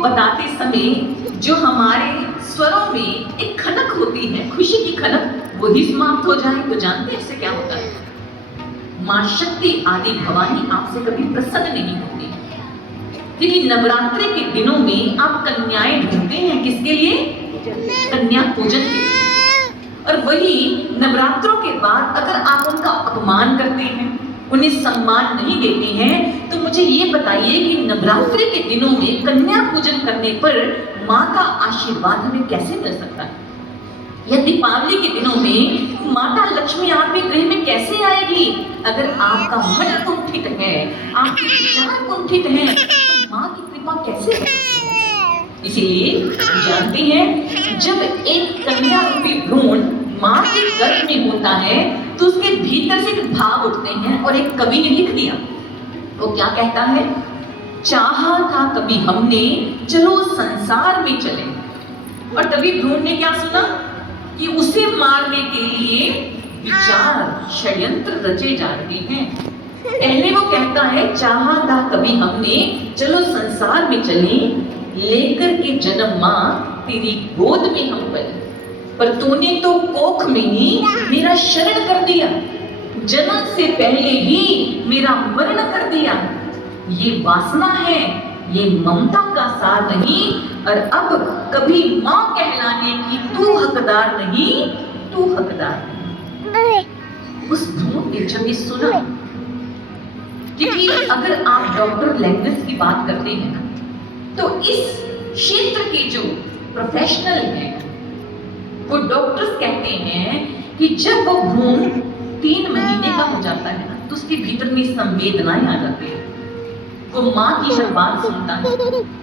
बताते समय जो हमारे स्वरों में एक खनक होती है, खुशी की खनक, वही समाप्त हो जाए तो जानते हैं इससे क्या होता है? मां शक्ति आदि भवानी आपसे कभी प्रसन्न नहीं होती। देखिए, नवरात्रि के दिनों में आप कन्याएं ढूंढते हैं किसके लिए? कन्या पूजन के लिए। और वही नवरात्रों के बाद अगर आप उनका अपमान करते हैं, उन्हें सम्मान नहीं देते हैं, तो मुझे ये बताइए कि नवरात्रि के दिनों में कन्या पूजन करने पर माँ का आशीर्वाद हमें कैसे मिल सकता है? या दीपावली के दिनों में माता लक्ष्मी आपके गृह में कैसे आएगी? अगर आपका मन कुंठित है, आपके विचार कुंठित हैं, तो माँ की कृपा कैसे है? इसीलिए जानते हैं, जब एक कन्या रूपी भ्रूण माँ के गर्भ में होता है तो उसके भीतर से भाव उठते हैं, और एक कवि ने लिख दिया, वो क्या कहता है? चाहा था कभी हमने, चलो संसार में चले। और तभी भ्रूण ने क्या सुना कि उसे मारने के लिए विचार षड्यंत्र रचे जा रहे हैं। पहले वो कहता है, चाहा था कभी हमने, चलो संसार में चले, लेकर के जन्म माँ तेरी गोद में हम पले, पर तूने तो कोख में ही मेरा शरण कर दिया, जन्म से पहले ही मेरा मरण कर दिया। ये वासना है, ये ममता का सार नहीं, और अब कभी माँ कहलाने की तू हकदार नहीं, तू हकदार नहीं। उस भ्रूण ने जब ये सुना, क्योंकि अगर आप डॉक्टर लैंग्वेज की बात करते हैं ना, तो इस क्षेत्र के जो प्रोफेशनल हैं वो डॉक्टर्स कहते हैं कि जब वो भ्रूण 3 महीने का हो जाता है ना, तो उसके भीतर में संवेदनाएं आ जाती हैं। वो माँ की हर बात सुनता है,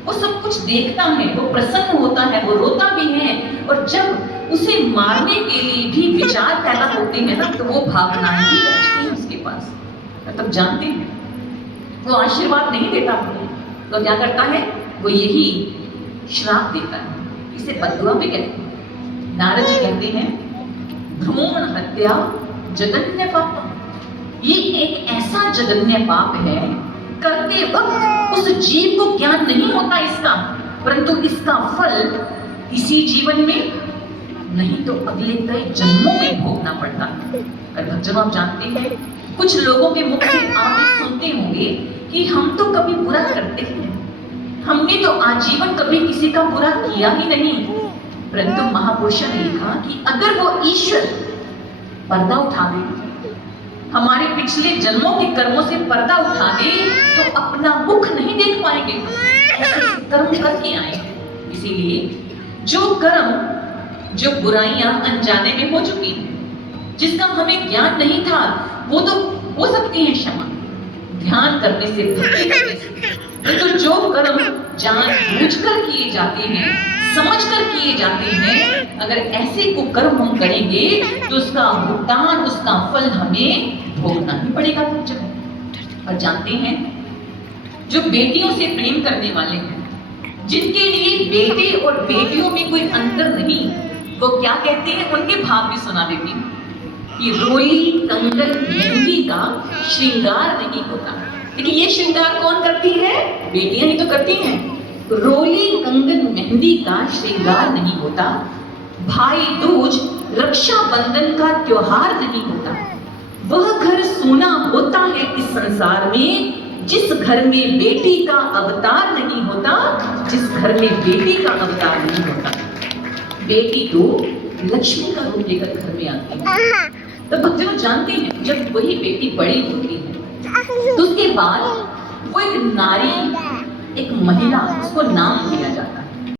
वो सब कुछ देखता है, वो प्रसन्न होता है, वो रोता भी है, और जब उसे मारने के लिए भी विचार पैदा होते हैं ना, तो वो भावनाएं भी पहुंचती हैं उसके पास। तब जानते हैं वो आशीर्वाद नहीं देता भ्रूण, तो क्या करता है? वो यही श्राप देता है, इसे बददुआ भी कहते हैं। नारद जी कहते हैं, भ्रूण हत्या जघन्य पाप। ये एक ऐसा जघन्य पाप है, करते वक्त उस जीव को ज्ञान नहीं होता इसका, परंतु इसका फल इसी जीवन में नहीं तो अगले कई जन्मों में भोगना पड़ता है। और भक्तजनों, आप जानते हैं, कुछ लोगों के मुख से आप सुनते होंगे कि हम तो कभी बुरा करते हैं, हमने तो आजीवन कभी किसी का बुरा किया ही नहीं। परंतु महापुरुषों ने लिखा कि अगर वो ईश्वर पर्दा उठा दे, हमारे पिछले जन्मों के कर्मों से पर्दा उठा दे, तो अपना मुख नहीं देख पाएंगे, ऐसे कर्म करके आए। इसीलिए जो कर्म, जो बुराइयां अनजाने में हो चुकी हैं, जिसका हमें ज्ञान नहीं था, वो तो हो सकती है क्षमा, ध्यान करने से, भक्ति करने से। तो जो कर्म जानबूझकर किए जाते हैं, समझकर किए जाते हैं, अगर ऐसे कुकर्म हम करेंगे तो उसका भुगतान, उसका फल हमें भोगना ही पड़ेगा। और जानते हैं, जो बेटियों से प्रेम करने वाले हैं, जिनके लिए बेटे और बेटियों में कोई अंतर नहीं, वो क्या कहते हैं? उनके भाव भी सुना देती हूँ कि रोली कंगन मेहंदी का श्रृंगार नहीं होता। लेकिन ये श्रृंगार कौन करती है? बेटियां ही तो करती हैं। रोली कंगन मेहंदी का श्रृंगार नहीं होता, भाई दूज रक्षाबंधन का त्योहार नहीं होता। वह घर सोना होता है इस संसार में जिस घर में बेटी का अवतार नहीं होता, जिस घर में बेटी का अवतार नहीं होता। बेटी तो लक्ष्मी का रूप लेकर घर में आती है। तो भक्तजन जानते हैं, जब वही बेटी बड़ी होती है तो उसके बाद वो एक नारी, एक महिला, उसको नाम दिया जाता है।